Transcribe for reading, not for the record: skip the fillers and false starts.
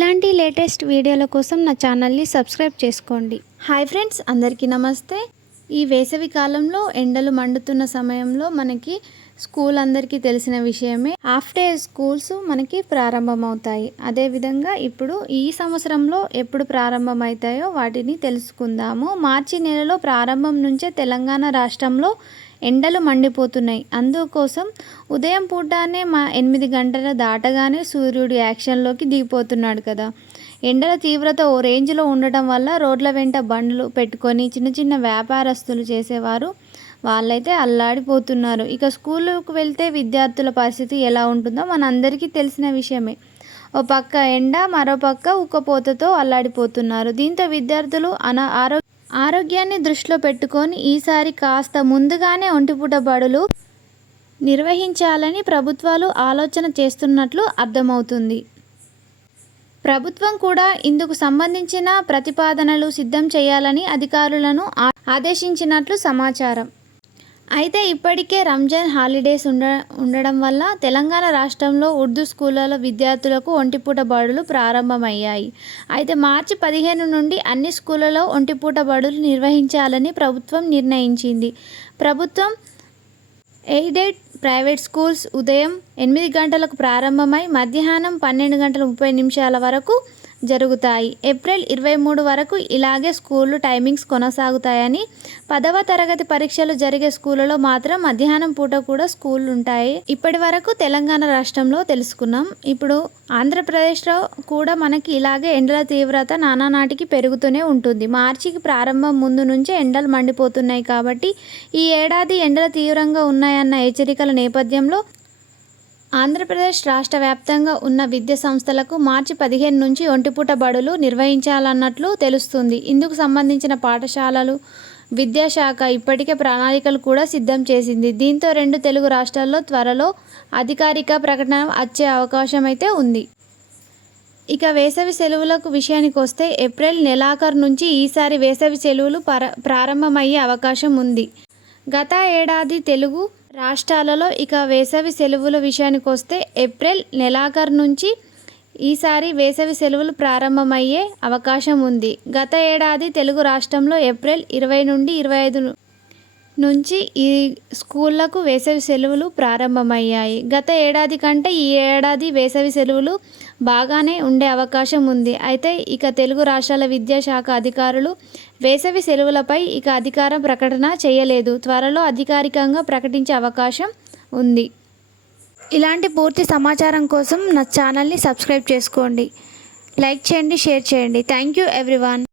ఇలాంటి లేటెస్ట్ వీడియోల కోసం నా ఛానల్ని సబ్స్క్రైబ్ చేసుకోండి. హాయ్ ఫ్రెండ్స్, అందరికీ నమస్తే. ఈ వేసవి కాలంలో ఎండలు మండుతున్న సమయంలో మనకి స్కూల్ అందరికీ తెలిసిన విషయమే, హాఫ్ డే స్కూల్స్ మనకి ప్రారంభమవుతాయి. అదేవిధంగా ఇప్పుడు ఈ సంవత్సరంలో ఎప్పుడు ప్రారంభమవుతాయో వాటిని తెలుసుకుందాము. మార్చి నెలలో ప్రారంభం నుంచే తెలంగాణ రాష్ట్రంలో ఎండలు మండిపోతున్నాయి. అందుకోసం ఉదయం పూటనే 8 గంటల దాటగానే సూర్యుడు యాక్షన్లోకి దిగిపోతున్నాడు కదా. ఎండల తీవ్రత ఓ రేంజ్లో ఉండటం వల్ల రోడ్ల వెంట బండ్లు పెట్టుకొని చిన్న చిన్న వ్యాపారస్తులు చేసేవారు వాళ్ళైతే అల్లాడిపోతున్నారు. ఇక స్కూలుకు వెళ్తే విద్యార్థుల పరిస్థితి ఎలా ఉంటుందో మనందరికీ తెలిసిన విషయమే. ఓ పక్క ఎండ, మరో పక్క ఉక్కపోతతో అల్లాడిపోతున్నారు. దీంతో విద్యార్థులు ఆరోగ్యాన్ని దృష్టిలో పెట్టుకొని ఈసారి కాస్త ముందుగానే ఒంటిపూట బడులు నిర్వహించాలని ప్రభుత్వాలు ఆలోచన చేస్తున్నట్లు అర్థమవుతుంది. ప్రభుత్వం కూడా ఇందుకు సంబంధించిన ప్రతిపాదనలు సిద్ధం చేయాలని అధికారులను ఆదేశించినట్లు సమాచారం. అయితే ఇప్పటికే రంజాన్ హాలిడేస్ ఉండడం వల్ల తెలంగాణ రాష్ట్రంలో ఉర్దూ స్కూళ్ళలో విద్యార్థులకు ఒంటిపూట బడులు ప్రారంభమయ్యాయి. అయితే మార్చి 15 నుండి అన్ని స్కూళ్ళలో ఒంటిపూట బడులు నిర్వహించాలని ప్రభుత్వం నిర్ణయించింది. ప్రభుత్వం ఎయిడెడ్ ప్రైవేట్ స్కూల్స్ ఉదయం 8 గంటలకు ప్రారంభమై మధ్యాహ్నం 12:30 వరకు జరుగుతాయి. ఏప్రిల్ 23 వరకు ఇలాగే స్కూళ్ళు టైమింగ్స్ కొనసాగుతాయని, 10వ తరగతి పరీక్షలు జరిగే స్కూళ్ళలో మాత్రం మధ్యాహ్నం పూట కూడా స్కూళ్ళు ఉంటాయి. ఇప్పటి వరకు తెలంగాణ రాష్ట్రంలో తెలుసుకున్నాం. ఇప్పుడు ఆంధ్రప్రదేశ్లో కూడా మనకి ఇలాగే ఎండల తీవ్రత నానాటికి పెరుగుతూనే ఉంటుంది. మార్చికి ప్రారంభం ముందు నుంచే ఎండలు మండిపోతున్నాయి కాబట్టి ఈ ఏడాది ఎండలు తీవ్రంగా ఉన్నాయన్న హెచ్చరికల నేపథ్యంలో ఆంధ్రప్రదేశ్ రాష్ట్ర వ్యాప్తంగా ఉన్న విద్యా సంస్థలకు మార్చి 15 నుంచి ఒంటిపూట బడులు నిర్వహించాలన్నట్లు తెలుస్తుంది. ఇందుకు సంబంధించిన పాఠశాలలు విద్యాశాఖ ఇప్పటికే ప్రణాళికలు కూడా సిద్ధం చేసింది. దీంతో 2 తెలుగు రాష్ట్రాల్లో త్వరలో అధికారిక ప్రకటన వచ్చే అవకాశం అయితే ఉంది. ఇక వేసవి సెలవులకు విషయానికి వస్తే ఏప్రిల్ నెలాఖరు నుంచి ఈసారి వేసవి సెలవులు ప్రారంభమయ్యే అవకాశం ఉంది. గత ఏడాది తెలుగు రాష్ట్రాలలో ఇక వేసవి సెలవుల విషయానికి వస్తే ఏప్రిల్ నెలాఖరు నుంచి ఈసారి వేసవి సెలవులు ప్రారంభమయ్యే అవకాశం ఉంది. గత ఏడాది తెలుగు రాష్ట్రంలో ఏప్రిల్ 20 నుండి 25 నుంచి ఈ స్కూళ్లకు వేసవి సెలవులు ప్రారంభమయ్యాయి. గత ఏడాది కంటే ఈ ఏడాది వేసవి సెలవులు బాగానే ఉండే అవకాశం ఉంది. అయితే ఇక తెలుగు రాష్ట్రాల విద్యాశాఖ అధికారులు వేసవి సెలవులపై ఇక అధికార ప్రకటన చేయలేదు. త్వరలో అధికారికంగా ప్రకటించే అవకాశం ఉంది. ఇలాంటి పూర్తి సమాచారం కోసం నా ఛానల్ని సబ్స్క్రైబ్ చేసుకోండి, లైక్ చేయండి, షేర్ చేయండి. Thank you everyone.